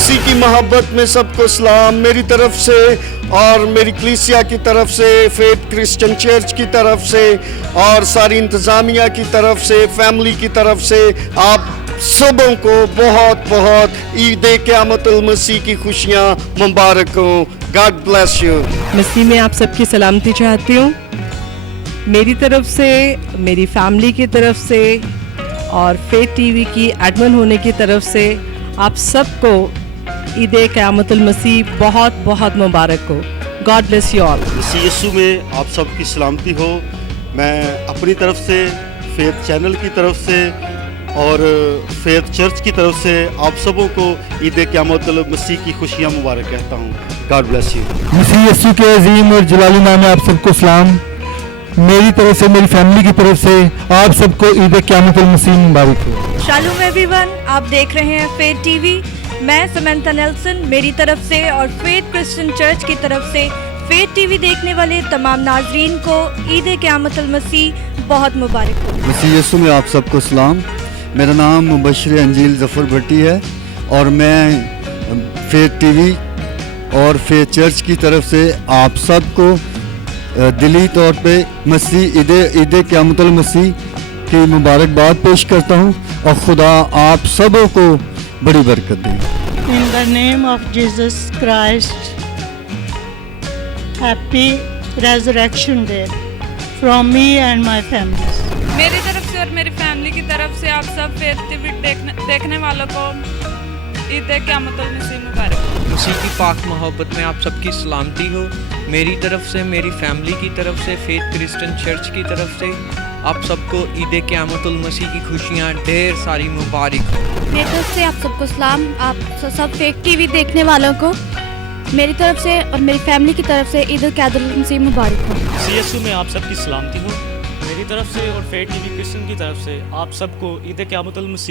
मसीह की मोहब्बत में सबको सलाम मेरी तरफ से और मेरी कलीसिया की तरफ से, फेथ क्रिश्चियन चर्च की तरफ से और सारी इंतज़ामिया की तरफ से, फैमिली की तरफ से आप सबों को बहुत बहुत ईद क़यामतुल मसीह की खुशियाँ मुबारक हो। God bless you. मसीह में आप सबकी सलामती चाहती हूँ, मेरी तरफ से, मेरी फैमिली की तरफ से और फेथ टीवी की एडमिन होने की तरफ से आप सबको ईद क़यामतुल मसीह बहुत बहुत मुबारक हो। God bless you all. मसीह यीशु में आप सबकी सलामती हो। मैं अपनी तरफ से, फेथ चैनल की तरफ से और फेथ चर्च की तरफ से आप सबों को ईद क़यामतुल मसीह की खुशियाँ मुबारक कहता हूँ। God bless you. मसीह यीशु के अजीम और जलाली नाम में आप सबको सलाम। मेरी तरफ से, मेरी फैमिली की तरफ से आप सबको ईद क़यामतुल मसीह मुबारक हो। शालूम एवरीवन, आप देख रहे हैं फेथ टीवी। मैं समंथा नेल्सन मेरी तरफ से और फेथ क्रिश्चियन चर्च की तरफ से फेथ टीवी देखने वाले तमाम नाजरीन को ईद क़यामतुल मसीह बहुत मुबारक हो। मसीह यीशु में आप सबको सलाम। मेरा नाम मुबश्शिर अंजील ज़फ़र भट्टी है और मैं फेथ टीवी और फेथ चर्च की तरफ से आप सबको दिली तौर पे ईद क़यामतुल मसीह की मुबारकबाद पेश करता हूँ और खुदा आप सबों को बड़ी बरकत दे। In the name of Jesus Christ, happy Resurrection Day from me and my family. मेरी तरफ से और मेरी फैमिली की तरफ से आप सब फेथ टीवी देखने वालों को ईद क़यामतुल मसीह मुबारक। मसीह की पाक मोहब्बत में आप सबकी सलामती हो। मेरी तरफ से, मेरी फैमिली की तरफ से, फेथ क्रिश्चियन चर्च की तरफ से आप सबको ईद क़यामतुल मसीह की खुशियाँ ढेर सारी मुबारक हो। मेरी तरफ से आप सबको सलाम। आप सब फेथ टीवी देखने वालों को मेरी तरफ से और मेरी फैमिली की तरफ से ईद क़यामतुल मसीह मुबारक हो। मसीह यीशु में आप सबकी सलामती हो। मेरी तरफ से और फेथ टीवी क्रिश्चियन की तरफ से आप सबको ईद क़यामतुल मसीह